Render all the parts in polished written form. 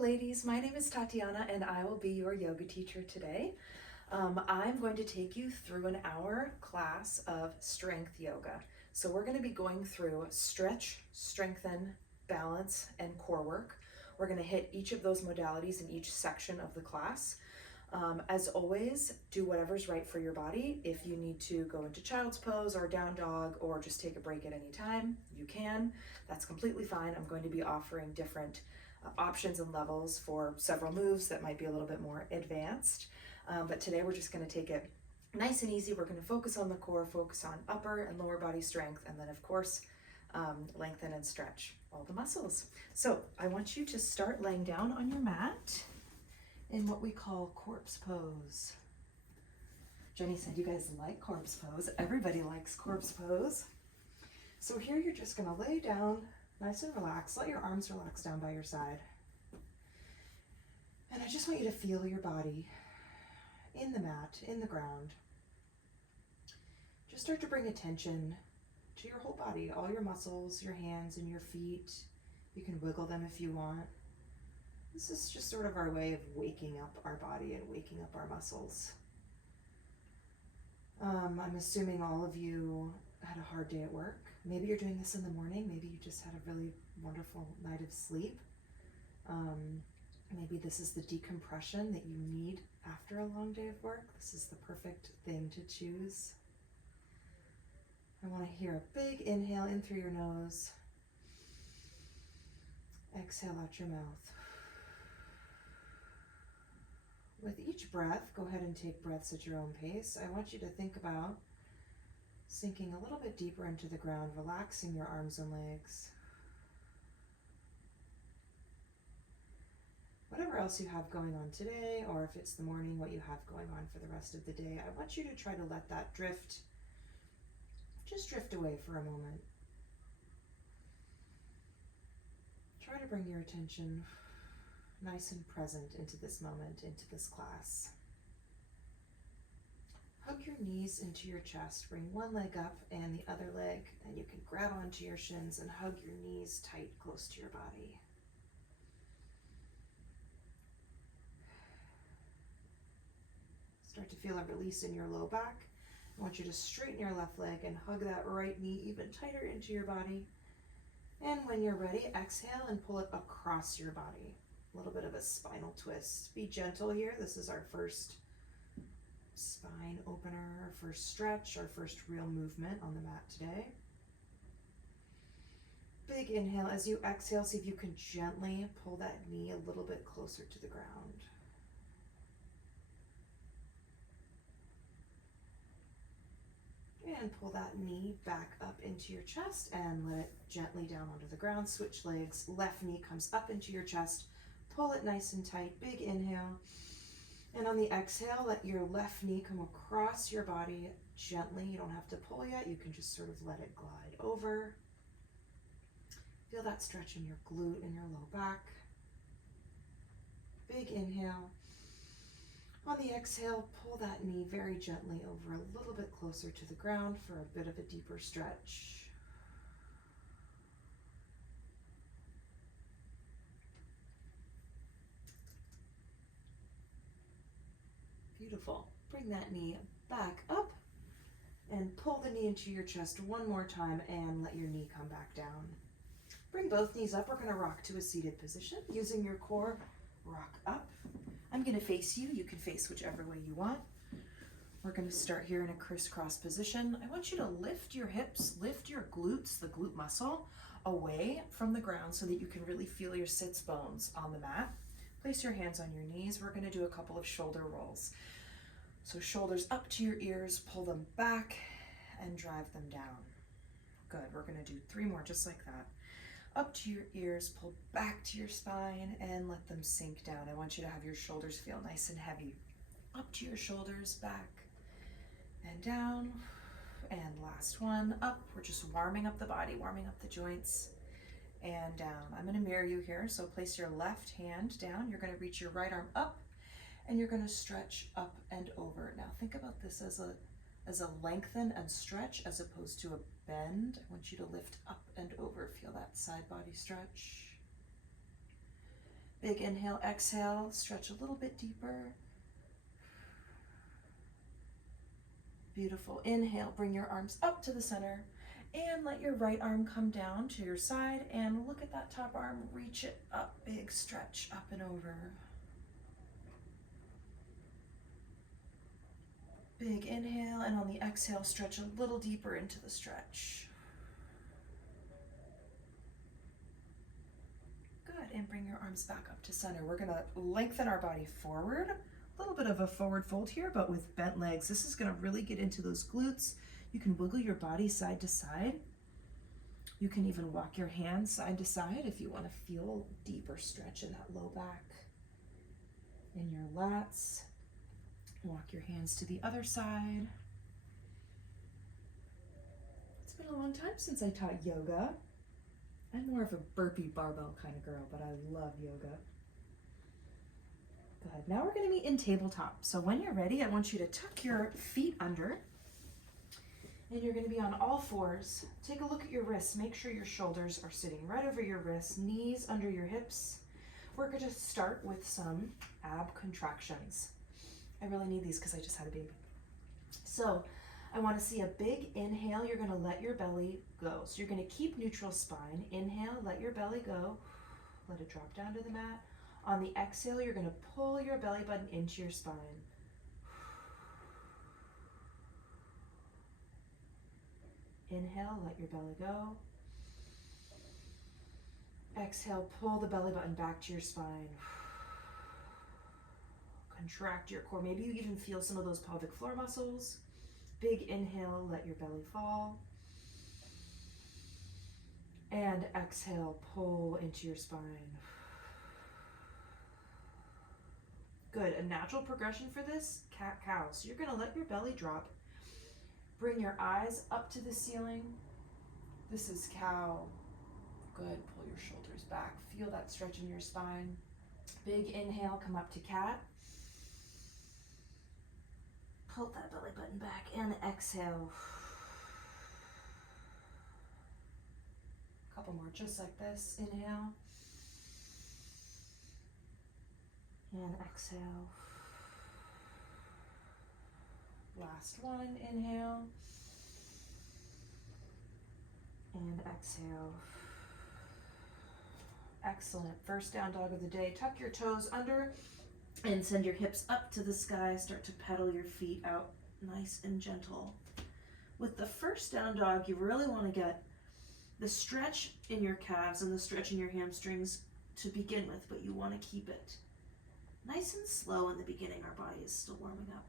ladies. My name is Tatiana and I will be your yoga teacher today. I'm going to take you through an hour class of strength yoga. So we're going to be going through stretch, strengthen, balance, and core work. We're going to hit each of those modalities in each section of the class. As always, do whatever's right for your body. If you need to go into child's pose or down dog or just take a break at any time, you can. That's completely fine. I'm going to be offering different options and levels for several moves that might be a little bit more advanced. But today we're just going to take it nice and easy. We're going to focus on the core, focus on upper and lower body strength, and then of course, lengthen and stretch all the muscles. So I want you to start laying down on your mat in what we call corpse pose. Jenny said you guys like corpse pose. Everybody likes corpse pose. So here you're just going to lay down nice and relaxed. Let your arms relax down by your side. And I just want you to feel your body in the mat, in the ground. Just start to bring attention to your whole body, all your muscles, your hands and your feet. You can wiggle them if you want. This is just sort of our way of waking up our body and waking up our muscles. I'm assuming all of you had a hard day at work. Maybe you're doing this in the morning. Maybe you just had a really wonderful night of sleep. Maybe this is the decompression that you need after a long day of work. This is the perfect thing to choose. I want to hear a big inhale in through your nose. Exhale out your mouth. With each breath, go ahead and take breaths at your own pace. I want you to think about sinking a little bit deeper into the ground, relaxing your arms and legs. Whatever else you have going on today, or if it's the morning, what you have going on for the rest of the day, I want you to try to let that drift, just drift away for a moment. Try to bring your attention nice and present into this moment, into this class. Hug your knees into your chest. Bring one leg up and the other leg, and you can grab onto your shins and hug your knees tight, close to your body. Start to feel a release in your low back. I want you to straighten your left leg and hug that right knee even tighter into your body. And when you're ready, exhale and pull it across your body. A little bit of a spinal twist. Be gentle here. This is our first spine opener, our first stretch, our first real movement on the mat today. Big inhale. As you exhale, see if you can gently pull that knee a little bit closer to the ground. And pull that knee back up into your chest and let it gently down onto the ground. Switch legs. Left knee comes up into your chest. Pull it nice and tight. Big inhale. And on the exhale, let your left knee come across your body gently. You don't have to pull yet. You can just sort of let it glide over. Feel that stretch in your glute and your low back. Big inhale. On the exhale, pull that knee very gently over a little bit closer to the ground for a bit of a deeper stretch. Beautiful. Bring that knee back up and pull the knee into your chest one more time and let your knee come back down. Bring both knees up. We're going to rock to a seated position. Using your core, rock up. I'm going to face you. You can face whichever way you want. We're going to start here in a crisscross position. I want you to lift your hips, lift your glutes, the glute muscle, away from the ground so that you can really feel your sits bones on the mat. Place your hands on your knees. We're going to do a couple of shoulder rolls. So shoulders up to your ears, pull them back and drive them down. Good. We're going to do 3 more just like that. Up to your ears, pull back to your spine and let them sink down. I want you to have your shoulders feel nice and heavy. Up to your shoulders, back and down. And last one, up. We're just warming up the body, warming up the joints and down. I'm going to mirror you here. So place your left hand down. You're going to reach your right arm up and you're going to stretch up and over. Now think about this as a lengthen and stretch as opposed to a bend. I want you to lift up and over. Feel that side body stretch. Big inhale, exhale, stretch a little bit deeper. Beautiful. Inhale, bring your arms up to the center and let your right arm come down to your side and look at that top arm, reach it up, big stretch up and over. Big inhale, and on the exhale, stretch a little deeper into the stretch. Good, and bring your arms back up to center. We're gonna lengthen our body forward. A little bit of a forward fold here, but with bent legs. This is gonna really get into those glutes. You can wiggle your body side to side. You can even walk your hands side to side if you wanna feel deeper stretch in that low back. In your lats. Walk your hands to the other side. It's been a long time since I taught yoga. I'm more of a burpee barbell kind of girl, but I love yoga. Good. Now we're going to be in tabletop. So when you're ready, I want you to tuck your feet under, and you're going to be on all fours. Take a look at your wrists. Make sure your shoulders are sitting right over your wrists, knees under your hips. We're going to start with some ab contractions. I really need these because I just had a baby. So I want to see a big inhale. You're going to let your belly go. So you're going to keep neutral spine. Inhale, let your belly go. Let it drop down to the mat. On the exhale, you're going to pull your belly button into your spine. Inhale, let your belly go. Exhale, pull the belly button back to your spine. Contract your core. Maybe you even feel some of those pelvic floor muscles. Big inhale, let your belly fall. And exhale, pull into your spine. Good. A natural progression for this, cat-cow. So you're going to let your belly drop. Bring your eyes up to the ceiling. This is cow. Good. Pull your shoulders back. Feel that stretch in your spine. Big inhale, come up to cat. Pull that belly button back and exhale. A couple more just like this. Inhale. And exhale. Last one. Inhale. And exhale. Excellent. First down dog of the day. Tuck your toes under and send your hips up to the sky. Start to pedal your feet out nice and gentle. With the first down dog, you really want to get the stretch in your calves and the stretch in your hamstrings to begin with, but you want to keep it nice and slow in the beginning. Our body is still warming up.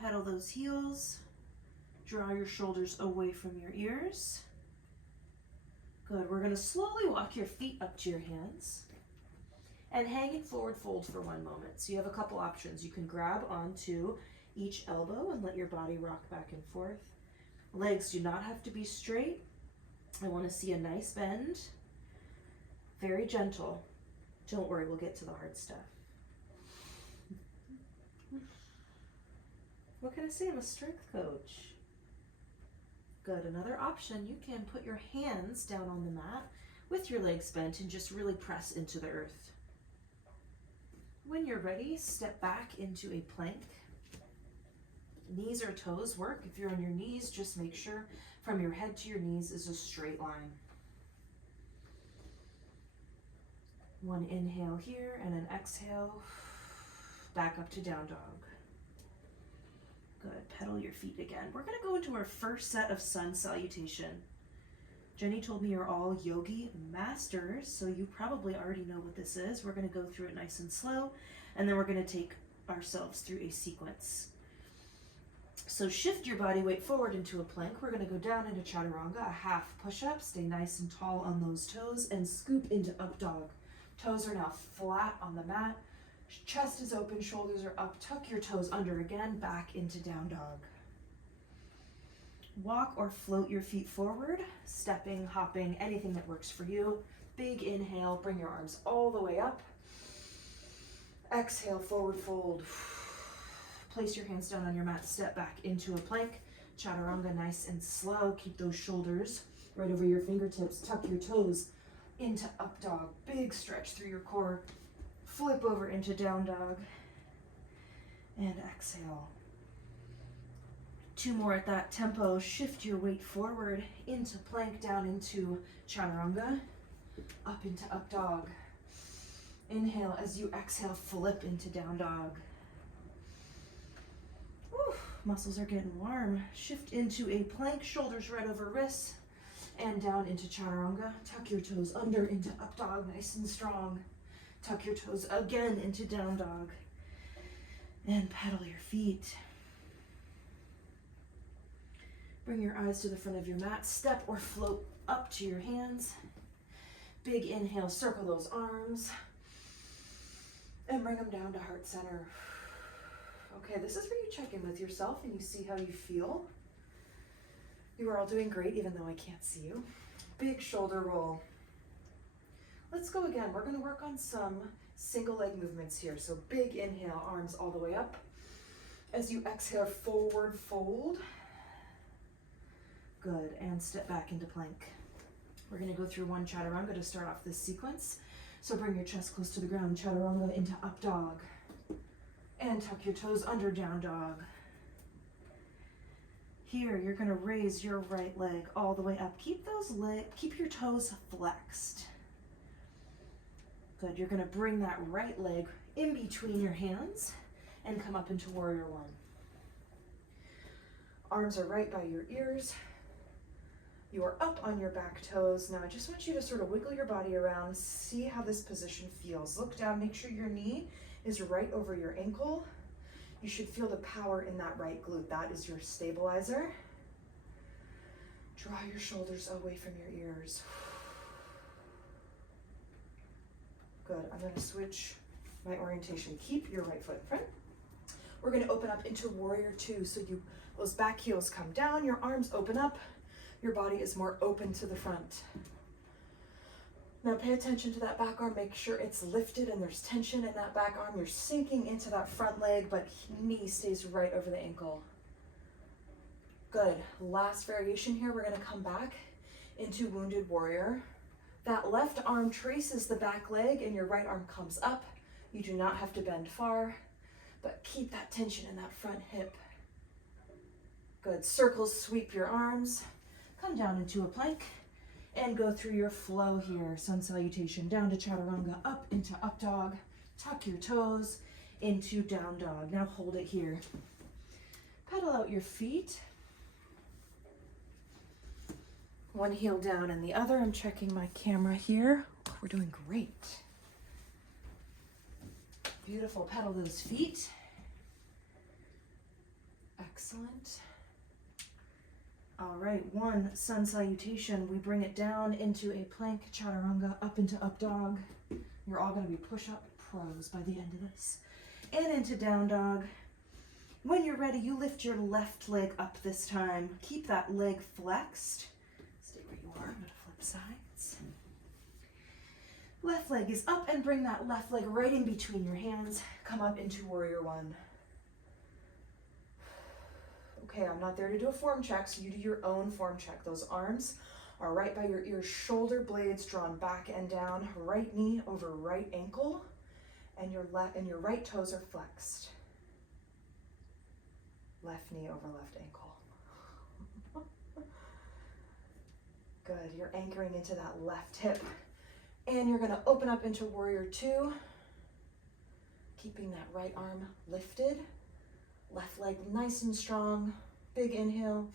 Pedal those heels. Draw your shoulders away from your ears. Good. We're going to slowly walk your feet up to your hands and hang in forward fold for one moment. So you have a couple options. You can grab onto each elbow and let your body rock back and forth. Legs do not have to be straight. I want to see a nice bend. Very gentle. Don't worry, we'll get to the hard stuff. What can I say? I'm a strength coach. Good. Another option, you can put your hands down on the mat with your legs bent and just really press into the earth. When you're ready, step back into a plank. Knees or toes work. If you're on your knees, just make sure from your head to your knees is a straight line. One inhale here and an exhale. Back up to down dog. Good. Pedal your feet again. We're going to go into our first set of sun salutation. Jenny told me you're all yogi masters, so you probably already know what this is. We're going to go through it nice and slow, and then we're going to take ourselves through a sequence. So shift your body weight forward into a plank. We're going to go down into chaturanga, a half push-up. Stay nice and tall on those toes and scoop into up dog. Toes are now flat on the mat. Chest is open, shoulders are up. Tuck your toes under again, back into down dog. Walk or float your feet forward, stepping, hopping, anything that works for you. Big inhale, bring your arms all the way up. Exhale, forward fold. Place your hands down on your mat, step back into a plank. Chaturanga, nice and slow. Keep those shoulders right over your fingertips. Tuck your toes into up dog. Big stretch through your core. Flip over into down dog. And exhale. 2 more at that tempo. Shift your weight forward into plank, down into chaturanga, up into up dog. Inhale as you exhale, flip into down dog. Whew, muscles are getting warm. Shift into a plank, shoulders right over wrists, and down into chaturanga. Tuck your toes under into up dog, nice and strong. Tuck your toes again into down dog. And pedal your feet. Bring your eyes to the front of your mat. Step or float up to your hands. Big inhale, circle those arms. And bring them down to heart center. Okay, this is where you check in with yourself and you see how you feel. You are all doing great, even though I can't see you. Big shoulder roll. Let's go again. We're going to work on some single leg movements here. So big inhale, arms all the way up. As you exhale, forward fold. Good, and step back into plank. We're going to go through one chaturanga to start off this sequence. So bring your chest close to the ground, chaturanga into up dog. And tuck your toes under down dog. Here, you're going to raise your right leg all the way up. Keep your toes flexed. Good, you're going to bring that right leg in between your hands and come up into warrior one. Arms are right by your ears. You are up on your back toes. Now I just want you to sort of wiggle your body around, see how this position feels. Look down, make sure your knee is right over your ankle. You should feel the power in that right glute. That is your stabilizer. Draw your shoulders away from your ears. Good, I'm gonna switch my orientation. Keep your right foot in front. We're gonna open up into warrior two. So those back heels come down, your arms open up, your body is more open to the front. Now pay attention to that back arm, make sure it's lifted and there's tension in that back arm. You're sinking into that front leg, but knee stays right over the ankle. Good, last variation here, we're gonna come back into wounded warrior. That left arm traces the back leg and your right arm comes up. You do not have to bend far, but keep that tension in that front hip. Good, circles, sweep your arms. Come down into a plank and go through your flow here. Sun salutation, down to chaturanga, up into up dog. Tuck your toes into down dog. Now hold it here. Pedal out your feet. One heel down and the other. I'm checking my camera here. Oh, we're doing great. Beautiful. Pedal those feet. Excellent. All right, one sun salutation. We bring it down into a plank, chaturanga, up into up dog. You're all going to be push-up pros by the end of this. And into down dog. When you're ready, you lift your left leg up this time. Keep that leg flexed. Stay where you are. I'm going to flip sides. Left leg is up and bring that left leg right in between your hands. Come up into warrior one. Okay, I'm not there to do a form check, so you do your own form check. Those arms are right by your ears, shoulder blades drawn back and down, right knee over right ankle, and your right toes are flexed. Left knee over left ankle. Good, you're anchoring into that left hip. And you're gonna open up into warrior two, keeping that right arm lifted. Left leg nice and strong. Big inhale.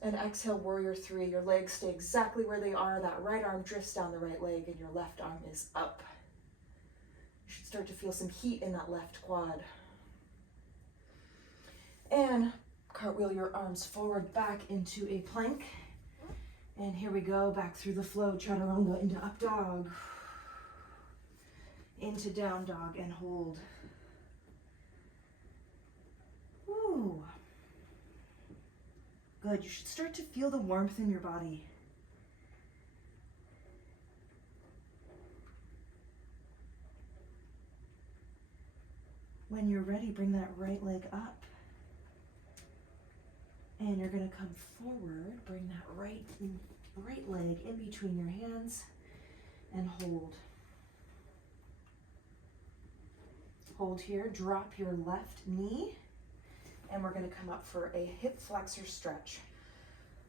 And exhale, warrior three. Your legs stay exactly where they are. That right arm drifts down the right leg and your left arm is up. You should start to feel some heat in that left quad. And cartwheel your arms forward back into a plank. And here we go, back through the flow, chaturanga into up dog. Into down dog and hold. Ooh. Good, you should start to feel the warmth in your body. When you're ready, bring that right leg up. And you're gonna come forward, bring that right leg in between your hands, and hold. Hold here, drop your left knee, and we're gonna come up for a hip flexor stretch.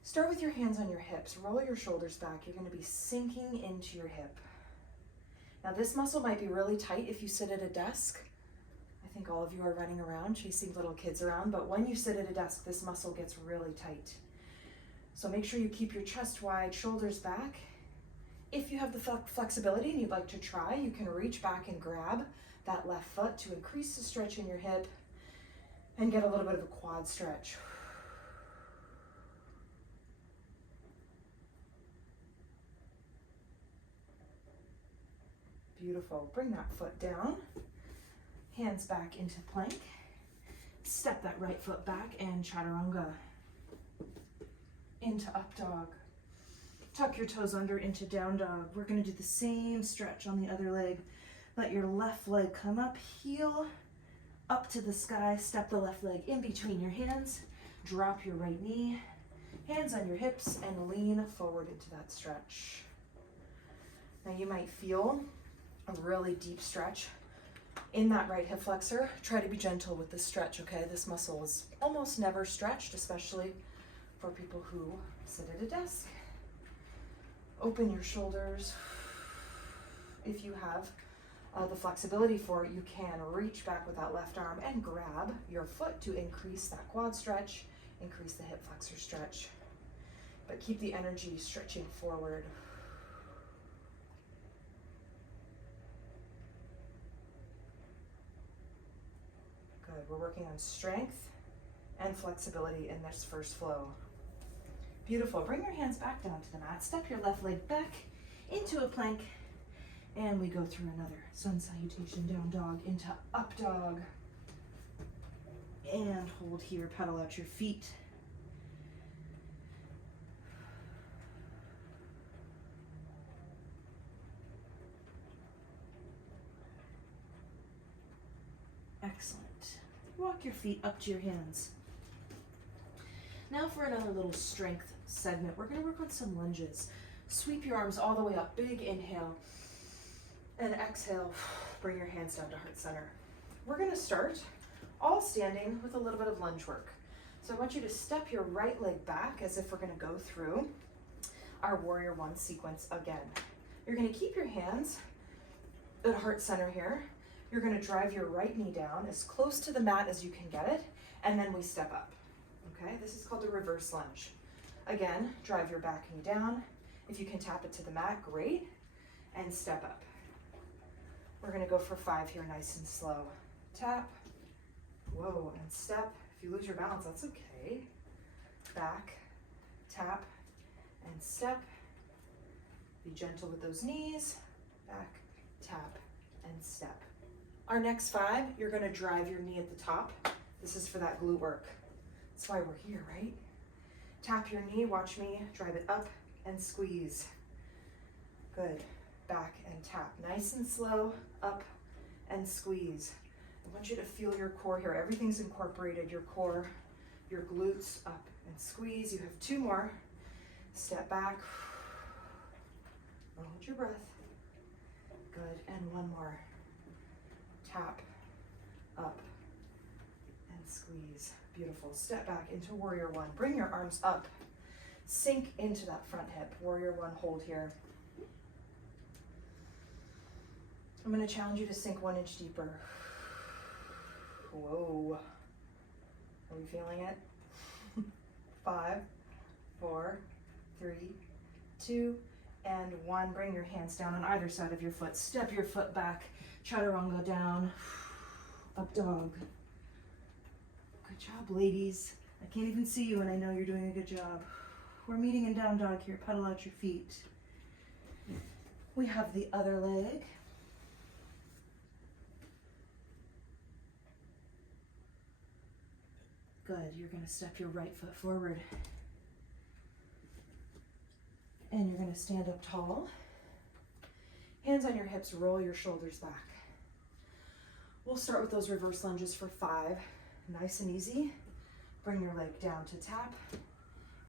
Start with your hands on your hips, roll your shoulders back. You're gonna be sinking into your hip. Now this muscle might be really tight if you sit at a desk. I think all of you are running around, chasing little kids around, but when you sit at a desk, this muscle gets really tight. So make sure you keep your chest wide, shoulders back. If you have the flexibility and you'd like to try, you can reach back and grab that left foot to increase the stretch in your hip and get a little bit of a quad stretch. Beautiful. Bring that foot down, hands back into plank. Step that right foot back and chaturanga. Into up dog. Tuck your toes under into down dog. We're going to do the same stretch on the other leg. Let your left leg come up, heel up to the sky. Step the left leg in between your hands. Drop your right knee, hands on your hips, and lean forward into that stretch. Now you might feel a really deep stretch in that right hip flexor. Try to be gentle with this stretch, okay? This muscle is almost never stretched, especially for people who sit at a desk. Open your shoulders. If you have the flexibility for it, you can reach back with that left arm and grab your foot to increase that quad stretch, increase the hip flexor stretch. But keep the energy stretching forward. Good. We're working on strength and flexibility in this first flow. Beautiful. Bring your hands back down to the mat. Step your left leg back into a plank. And we go through another sun salutation, down dog into up dog. And hold here, pedal out your feet. Excellent. Walk your feet up to your hands. Now for another little strength segment, we're going to work on some lunges. Sweep your arms all the way up, big inhale, and exhale, bring your hands down to heart center. We're going to start all standing with a little bit of lunge work. So I want you to step your right leg back as if we're going to go through our warrior one sequence again. You're going to keep your hands at heart center here. You're going to drive your right knee down as close to the mat as you can get it, and then we step up. Okay, this is called the reverse lunge. Again, drive your back knee down. If you can tap it to the mat, great, and step up. We're going to go for 5 here, nice and slow. Tap, whoa, and step. If you lose your balance, that's okay. Back, tap, and step. Be gentle with those knees. Back, tap, and step. Our next 5, you're going to drive your knee at the top. This is for that glute work. That's why we're here, right? Tap your knee, watch me drive it up and squeeze. Good. Back and tap. Nice and slow, up and squeeze. I want you to feel your core here. Everything's incorporated. Your core, your glutes, up and squeeze. You have 2 more. Step back. Hold your breath. Good. And 1 more. Tap, up, and squeeze. Beautiful. Step back into warrior one. Bring your arms up. Sink into that front hip. Warrior one, hold here. I'm going to challenge you to sink 1 inch deeper. Whoa. Are we feeling it? 5, 4, 3, 2, and 1. Bring your hands down on either side of your foot. Step your foot back. Chaturanga down. Up dog. Good job, ladies. I can't even see you and I know you're doing a good job. We're meeting in down dog here. Pedal out your feet. We have the other leg. Good. You're going to step your right foot forward. And you're going to stand up tall. Hands on your hips, roll your shoulders back. We'll start with those reverse lunges for 5. Nice and easy. Bring your leg down to tap.